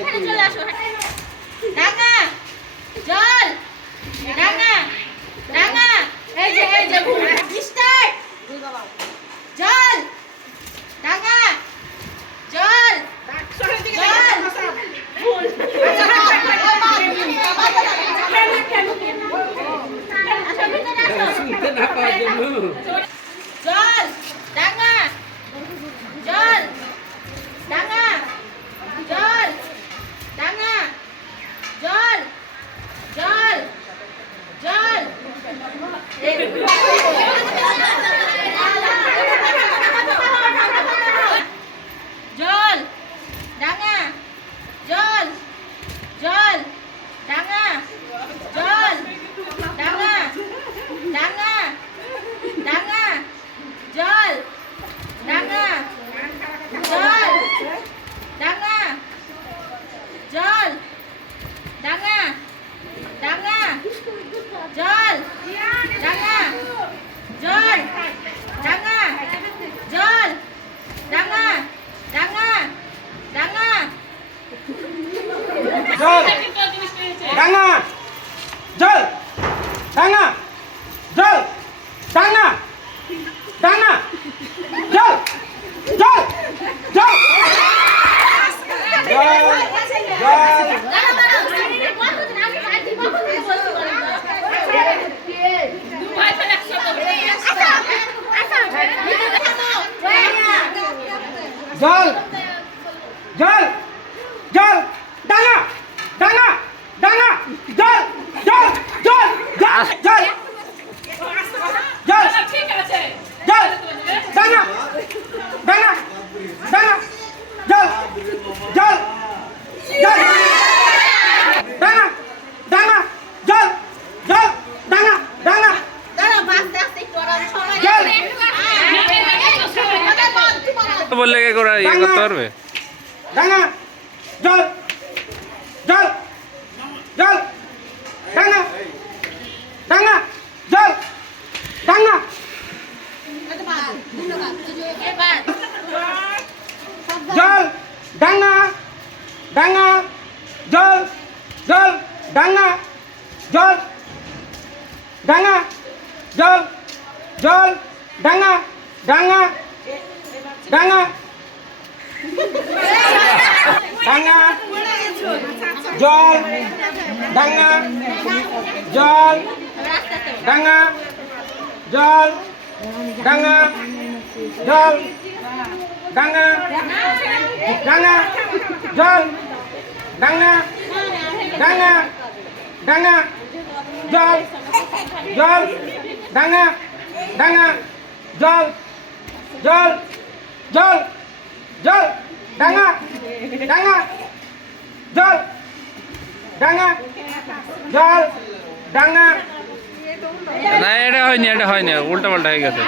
এখানে চলে আসো ডাঙা জল ডাঙা ডাঙা এই যে স্টার্ট জল ডাঙা জল জল ডাঙা জল ডাঙা জল ডাঙা জল জল জল জল ডাঙা জল জল ডাঙা জল ডাঙা ডাঙা ডাঙা জল ডাঙা জল ডাঙা জল ডাঙা ডাঙা জল ডাঙা জল ডাঙা জল ডাঙা ডাঙা ডাঙা জল ডাঙা জল ডাঙা জল ডাঙা ডাঙা জল জল জল জল জল জল ডাঙা ডাঙা ডাঙা জল জল জল জল জল জল ঠিক আছে জল ডাঙা ডাঙা ডাঙা জল জল জল ডাঙা ডাঙা জল জল ডাঙা ডাঙা দাঁড়া বাস আসতে একটু আর সময় জল বললে কি করে ইয়ে করতে পারবে? ডাঙা জল জল জল ডাঙা ডাঙা জল ডাঙা এবার জল ডাঙা ডাঙা জল জল ডাঙা জল ডাঙা জল জল ডাঙা ডাঙা ডাঙা ডাঙা জল ডাঙা জল ডাঙা জল ডাঙা জল ডাঙা ডাঙা জল ডাঙা ডাঙা ডাঙা জল জল ডাঙা ডাঙা জল জল জল জল ডাঙা ডাঙা জল ডাঙা জল ডাঙা না এটা হয়নি, উল্টা পাল্টা হয়ে গেছে।